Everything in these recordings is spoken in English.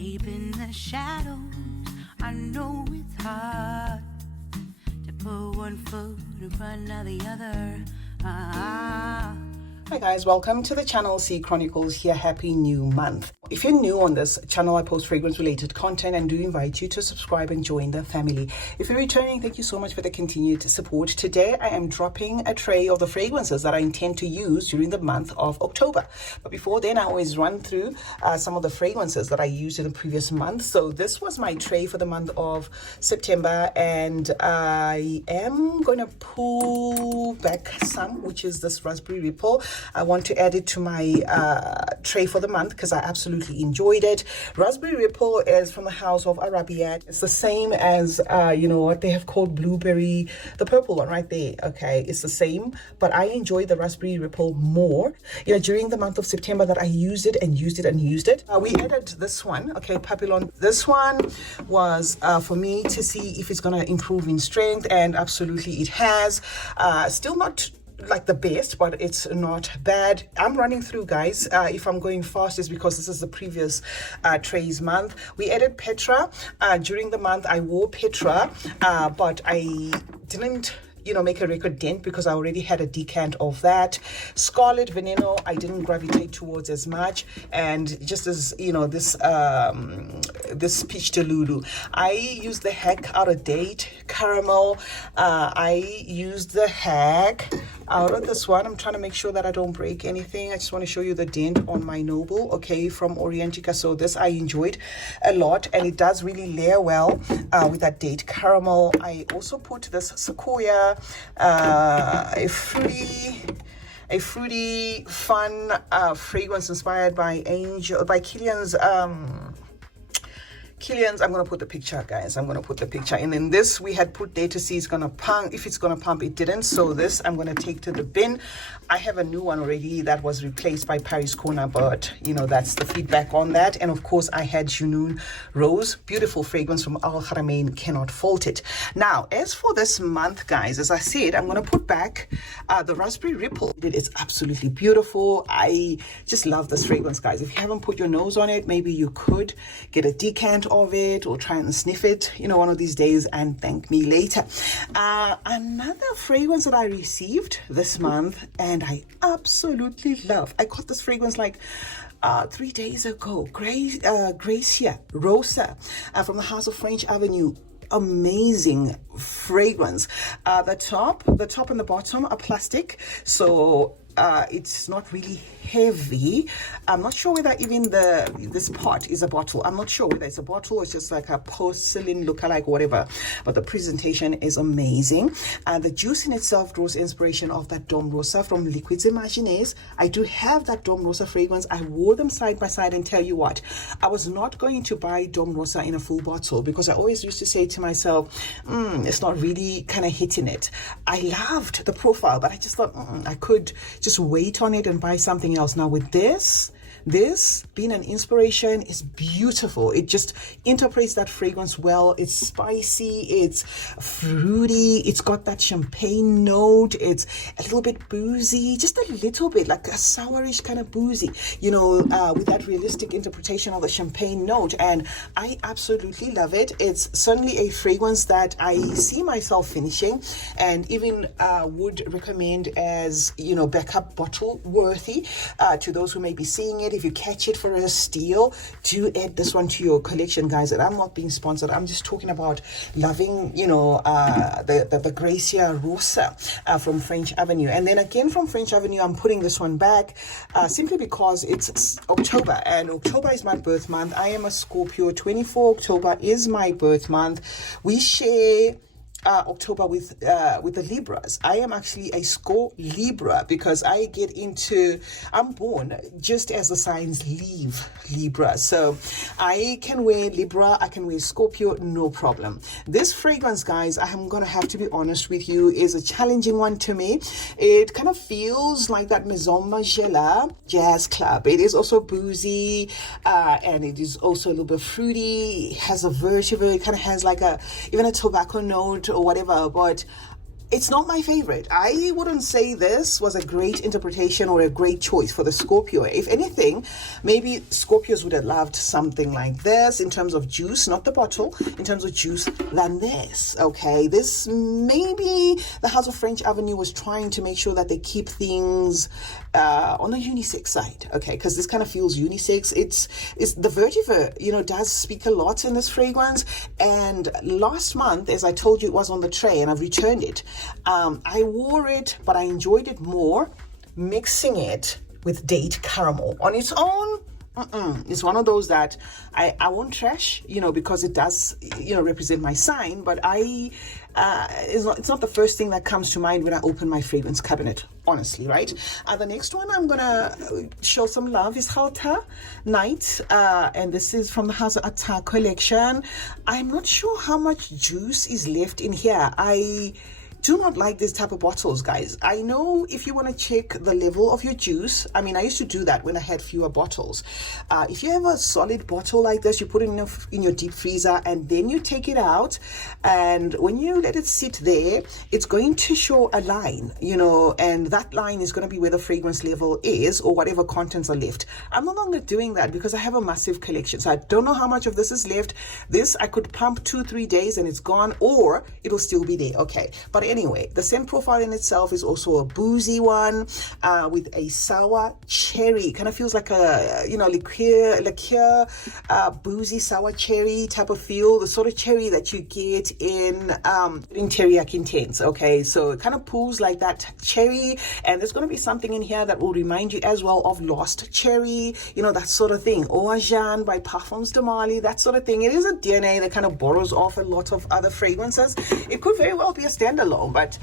Deep in the shadows, I know it's hard to put one foot in front of the other. Hi guys, welcome to the channel C Chronicles here. Happy new month. If you're new on this channel, I post fragrance related content and do invite you to subscribe and join the family. If you're returning, thank you so much for the continued support. Today I am dropping a tray of the fragrances that I intend to use during the month of October. But before then, I always run through some of the fragrances that I used in the previous month. So this was my tray for the month of September, and I am going to pull back some, which is this Raspberry Ripple. I want to add it to my tray for the month because I absolutely enjoyed it. Raspberry Ripple is from the house of Arabiat. It's the same as, what they have called blueberry, the purple one right there. Okay, it's the same, but I enjoy the Raspberry Ripple more. During the month of September that I used it and used it and used it. We added this one, okay, Papillon. This one was for me to see if it's going to improve in strength, and absolutely it has. Still not like the best, but it's not bad. I'm running through, guys. If I'm going fast, is because this is the previous trays month. We added Petra during the month. I wore Petra, but I didn't make a record dent because I already had a decant of that. Scarlet Veneno, I didn't gravitate towards as much. And just as this Peach de Lulu, I used the heck out of date caramel. I used the heck out of this one. I'm trying to make sure that I don't break anything. I just want to show you the dent on my Noble, okay, from Orientica. So this I enjoyed a lot, and it does really layer well with that date caramel. I also put this Sequoia, a fruity fun fragrance inspired by Killian's. I'm going to put the picture, guys. I'm going to put the picture. And then this, we had put there to see it's going to pump. If it's going to pump, it didn't. So this, I'm going to take to the bin. I have a new one already that was replaced by Paris Corner, but, that's the feedback on that. And, of course, I had Junoon Rose. Beautiful fragrance from Al Haramain. Cannot fault it. Now, as for this month, guys, as I said, I'm going to put back the Raspberry Ripple. It is absolutely beautiful. I just love this fragrance, guys. If you haven't put your nose on it, maybe you could get a decant of it or try and sniff it one of these days and thank me later. Another fragrance that I received this month and I absolutely love, I got this fragrance like 3 days ago, Gracia Rosa from the House of French Avenue. Amazing fragrance. The top and the bottom are plastic, so it's not really heavy. I'm not sure whether even this pot is a bottle. I'm not sure whether it's a bottle or it's just like a porcelain lookalike, whatever. But the presentation is amazing. The juice in itself draws inspiration of that Dom Rosa from Liquids Imaginaires. I do have that Dom Rosa fragrance. I wore them side by side, and tell you what, I was not going to buy Dom Rosa in a full bottle because I always used to say to myself, it's not really kind of hitting it. I loved the profile, but I just thought I could just wait on it and buy something else. Now with this being an inspiration is beautiful. It just interprets that fragrance well. It's spicy, it's fruity, it's got that champagne note, it's a little bit boozy, just a little bit like a sourish kind of boozy, with that realistic interpretation of the champagne note, and I absolutely love it. It's certainly a fragrance that I see myself finishing and even would recommend as backup bottle worthy to those who may be seeing it. If you catch it for a steal, do add this one to your collection, guys. And I'm not being sponsored. I'm just talking about loving, the Gracia Rosa from French Avenue. And then again from French Avenue, I'm putting this one back simply because it's October, and October is my birth month. I am a Scorpio. 24 October is my birth month. We share October with the Libras. I am actually a Scorpio Libra because I'm born just as the signs leave Libra. So I can wear Libra, I can wear Scorpio, no problem. This fragrance, guys, I am going to have to be honest with you, is a challenging one to me. It kind of feels like that Maison Margiela jazz club. It is also boozy and it is also a little bit fruity. It has a vetiver. It kind of has like even a tobacco note or whatever, but It's not my favorite. I wouldn't say this was a great interpretation or a great choice for the Scorpio. If anything, maybe Scorpios would have loved something like this in terms of juice, not the bottle, in terms of juice than this, okay? This, maybe the House of French Avenue was trying to make sure that they keep things on the unisex side, okay? Because this kind of feels unisex. It's the vetiver, does speak a lot in this fragrance. And last month, as I told you, it was on the tray and I've returned it. I wore it, but I enjoyed it more mixing it with date caramel. On its own, it's one of those that I won't trash, because it does, represent my sign, but it's not the first thing that comes to mind when I open my fragrance cabinet, honestly, right? The next one I'm gonna show some love is Halta Night, and this is from the House of Atta collection. I'm not sure how much juice is left in here. I do not like this type of bottles, guys. I know if you want to check the level of your juice, I used to do that when I had fewer bottles. If you have a solid bottle like this, you put it in your deep freezer and then you take it out, and when you let it sit there, it's going to show a line, and that line is going to be where the fragrance level is or whatever contents are left. I'm no longer doing that because I have a massive collection, so I don't know how much of this is left. This I could pump 2-3 days and it's gone, or it'll still be there, okay? But anyway, the scent profile in itself is also a boozy one with a sour cherry. Kind of feels like a liqueur, boozy sour cherry type of feel. The sort of cherry that you get in teriyaki intense. Okay, so it kind of pulls like that cherry, and there's going to be something in here that will remind you as well of Lost Cherry. That sort of thing. Oajan by Parfums de Mali, that sort of thing. It is a DNA that kind of borrows off a lot of other fragrances. It could very well be a standalone, but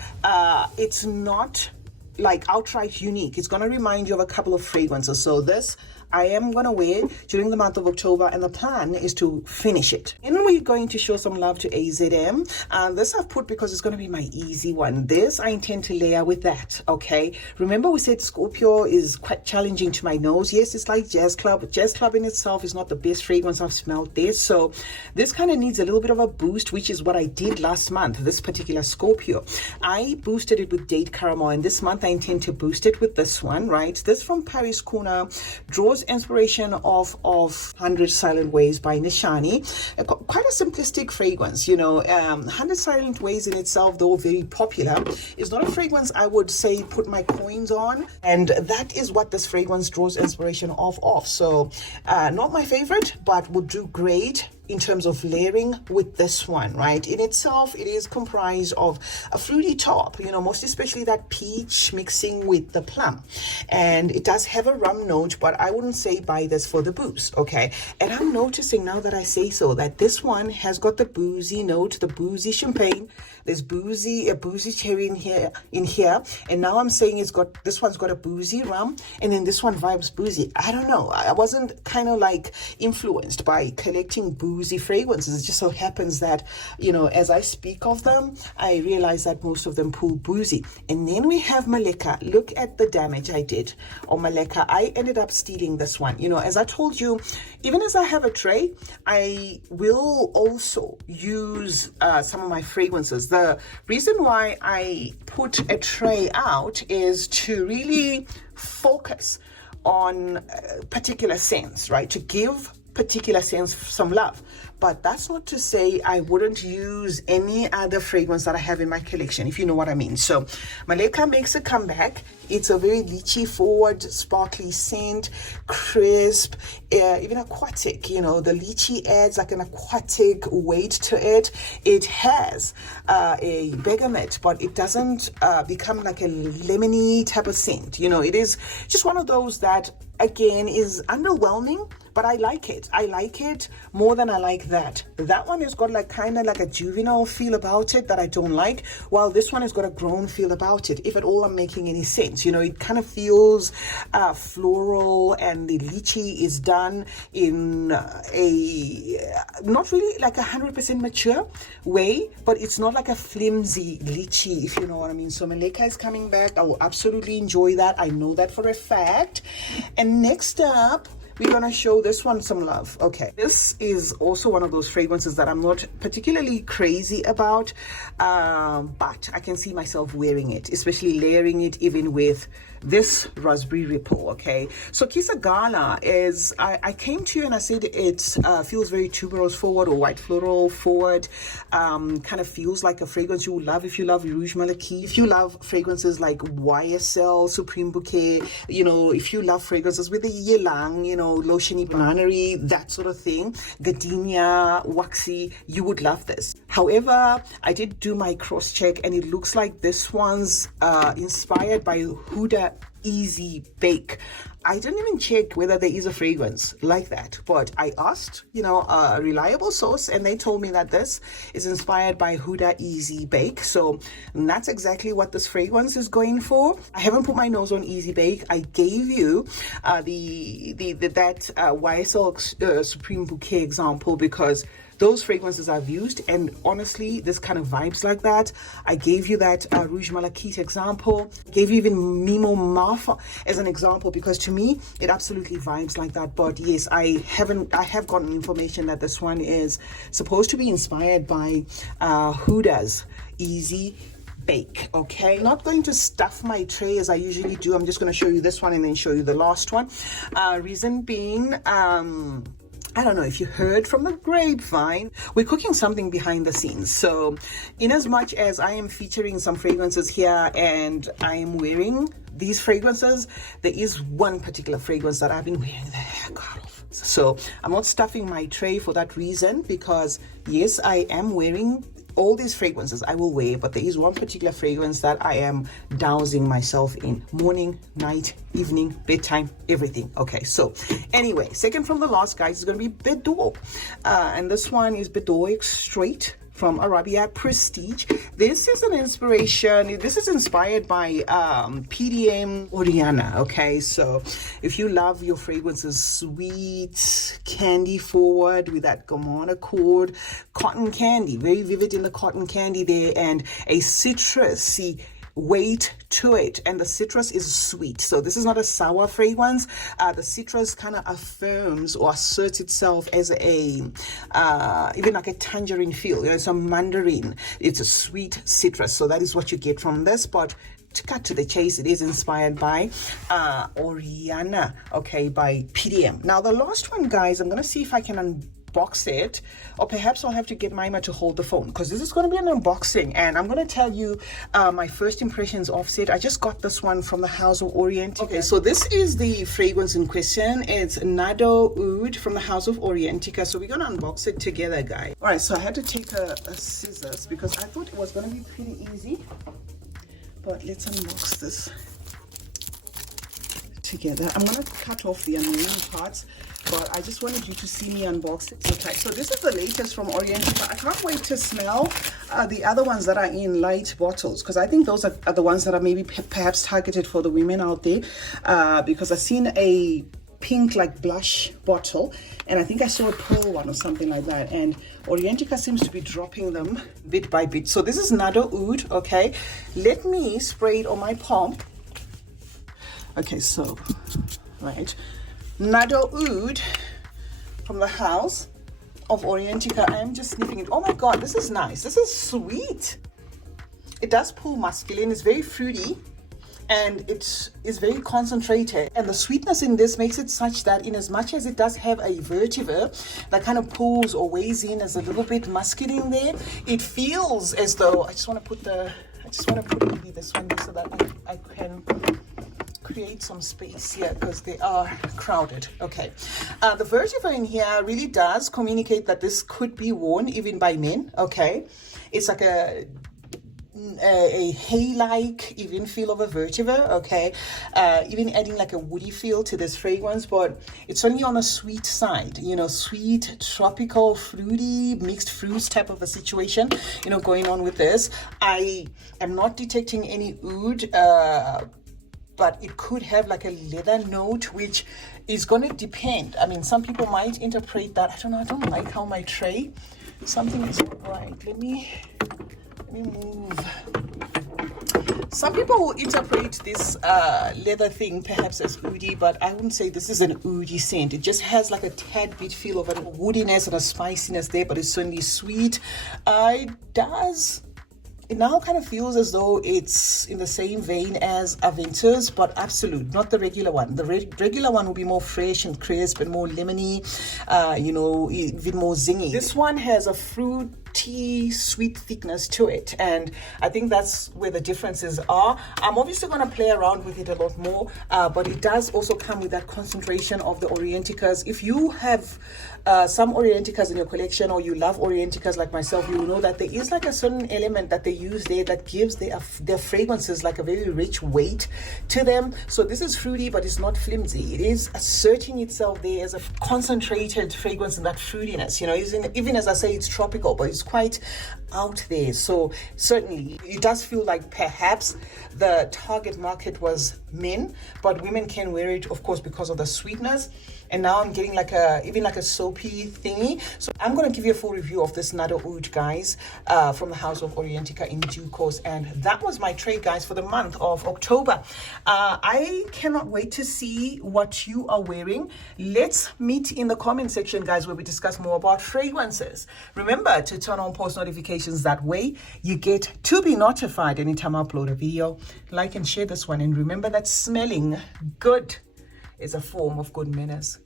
it's not like outright unique. It's going to remind you of a couple of fragrances. So this I am going to wear during the month of October, and the plan is to finish it. And we're going to show some love to AZM. This I've put because it's going to be my easy one. This I intend to layer with that, okay? Remember we said Scorpio is quite challenging to my nose. Yes, it's like Jazz Club. Jazz Club in itself is not the best fragrance I've smelled there. So this kind of needs a little bit of a boost, which is what I did last month, this particular Scorpio. I boosted it with Date Caramel, and this month I intend to boost it with this one, right? This from Paris Kuna draws inspiration of 100 Silent Ways by Nishani. Quite a simplistic fragrance, 100 Silent Ways in itself, though very popular, is not a fragrance I would say put my coins on, and that is what this fragrance draws inspiration of. So not my favorite, but would do great in terms of layering with this one, right? In itself, it is comprised of a fruity top, most especially that peach mixing with the plum. And it does have a rum note, but I wouldn't say buy this for the boost, okay? And I'm noticing now that I say so, that this one has got the boozy note, the boozy champagne. There's a boozy cherry in here. And now I'm saying this one's got a boozy rum, and then this one vibes boozy. I don't know. I wasn't kind of like influenced by collecting boozy fragrances. It just so happens that, as I speak of them, I realize that most of them pull boozy. And then we have Maleka. Look at the damage I did on Maleka. I ended up stealing this one. As I told you, even as I have a tray, I will also use some of my fragrances. The reason why I put a tray out is to really focus on particular scents, right? To give particular scents some love. But that's not to say I wouldn't use any other fragrance that I have in my collection, if you know what I mean. So Maleka makes a comeback. It's a very lychee forward, sparkly scent, crisp, even aquatic. The lychee adds like an aquatic weight to it. It has a bergamot, but it doesn't become like a lemony type of scent. It is just one of those that, again, is underwhelming, but I like it. I like it more than I like that. That one has got kind of like a juvenile feel about it that I don't like, while this one has got a grown feel about it, if at all I'm making any sense. It kind of feels floral, and the lychee is done in a not really like 100% mature way, but it's not like a flimsy lychee, if you know what I mean. So Maleka is coming back. I will absolutely enjoy that. I know that for a fact. And next up, we're gonna show this one some love. Okay, this is also one of those fragrances that I'm not particularly crazy about, but I can see myself wearing it, especially layering it even with this raspberry ripple. Okay, so Kisa Gala is, I came to you and I said it feels very tuberose forward or white floral forward, kind of feels like a fragrance you would love if you love Rouge Malaki, if you love fragrances like YSL, Supreme Bouquet, you know, if you love fragrances with the ylang, you know, lotiony, bananery, that sort of thing, gardenia, waxy, you would love this. However, I did do my cross check and it looks like this one's inspired by Huda Easy Bake. I didn't even check whether there is a fragrance like that, but I asked, you know, a reliable source, and they told me that this is inspired by Huda Easy Bake. So that's exactly what this fragrance is going for. I haven't put my nose on Easy Bake. I gave you that YSL Supreme Bouquet example because those fragrances I've used, and honestly, this kind of vibes like that. I gave you that Rouge Malakite example, gave you even Mimo Mafa as an example because to me, it absolutely vibes like that. But yes, I have gotten information that this one is supposed to be inspired by Huda's Easy Bake. Okay, not going to stuff my tray as I usually do. I'm just going to show you this one and then show you the last one. Reason being, I don't know if you heard from the grapevine, we're cooking something behind the scenes. So in as much as I am featuring some fragrances here and I am wearing these fragrances, there is one particular fragrance that I've been wearing the heck out of. So I'm not stuffing my tray for that reason because yes, I am wearing all these fragrances I will wear, but there is one particular fragrance that I am dousing myself in morning, night, evening, bedtime, everything. Okay, so anyway, second from the last, guys, is going to be Bedor, and this one is Bedor Straight from Arabia Prestige. This is an inspiration. This is inspired by PDM Oriana. Okay, so if you love your fragrances sweet, candy forward with that gourmand accord, cotton candy, very vivid in the cotton candy there, and a citrusy weight to it, and the citrus is sweet. So this is not a sour fragrance. The citrus kind of affirms or asserts itself as a even like a tangerine feel. You know, it's a mandarin. It's a sweet citrus. So that is what you get from this. But to cut to the chase, it is inspired by Oriana, okay, by PDM. Now the last one, guys, I'm gonna see if I can unbox it, or perhaps I'll have to get Maima to hold the phone because this is going to be an unboxing and I'm going to tell you my first impressions of it. I just got this one from the House of Orientica. Okay, so this is the fragrance in question. It's Nado Oud from the House of Orientica. So we're going to unbox it together, guys. All right, so I had to take a scissors because I thought it was going to be pretty easy, but let's unbox this together. I'm going to cut off the annoying parts, but I just wanted you to see me unbox it. Okay, so this is the latest from Orientica. I can't wait to smell the other ones that are in light bottles because I think those are the ones that are maybe perhaps targeted for the women out there because I've seen a pink like blush bottle and I think I saw a pearl one or something like that, and Orientica seems to be dropping them bit by bit. So this is Nado Oud. Okay, let me spray it on my palm. Okay, so right, Nado Oud from the House of Orientica. I am just sniffing it. Oh my god, this is nice. This is sweet. It does pull masculine. It's very fruity and it is very concentrated, and the sweetness in this makes it such that in as much as it does have a vetiver that kind of pulls or weighs in as a little bit masculine there, it feels as though I just want to put maybe this one so that I can create some space here because they are crowded. Okay, the vetiver in here really does communicate that this could be worn even by men. Okay, it's like a hay-like even feel of a vetiver. Okay, even adding like a woody feel to this fragrance, but it's only on a sweet side, you know, sweet, tropical, fruity, mixed fruits type of a situation, you know, going on with this. I am not detecting any oud, but it could have like a leather note, which is going to depend. I mean, some people might interpret that. I don't know. I don't like how my tray, something is not right. Let me move. Some people will interpret this leather thing perhaps as oudi, but I wouldn't say this is an oudi scent. It just has like a tad bit feel of a woodiness and a spiciness there, but it's certainly sweet. It now kind of feels as though it's in the same vein as Aventus, but absolute, not the regular one. The regular one will be more fresh and crisp and more lemony, even more zingy. This one has a fruity, sweet thickness to it, and I think that's where the differences are. I'm obviously going to play around with it a lot more, but it does also come with that concentration of the Orienticas. If you have some Orienticas in your collection, or you love Orienticas like myself, you will know that there is like a certain element that they use there that gives their fragrances like a very rich weight to them. So this is fruity, but it's not flimsy. It is asserting itself there as a concentrated fragrance and that fruitiness, even as I say, it's tropical, but it's quite out there. So certainly it does feel like perhaps the target market was men, but women can wear it, of course, because of the sweetness. And now I'm getting even like a soapy thingy. So I'm going to give you a full review of this Nado Oud, guys, from the house of Orientica in due course. And that was my trade, guys, for the month of October. I cannot wait to see what you are wearing. Let's meet in the comment section, guys, where we discuss more about fragrances. Remember to turn on post notifications. That way you get to be notified anytime I upload a video. Like and share this one. And remember that smelling good is a form of good manners.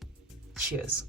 Cheers.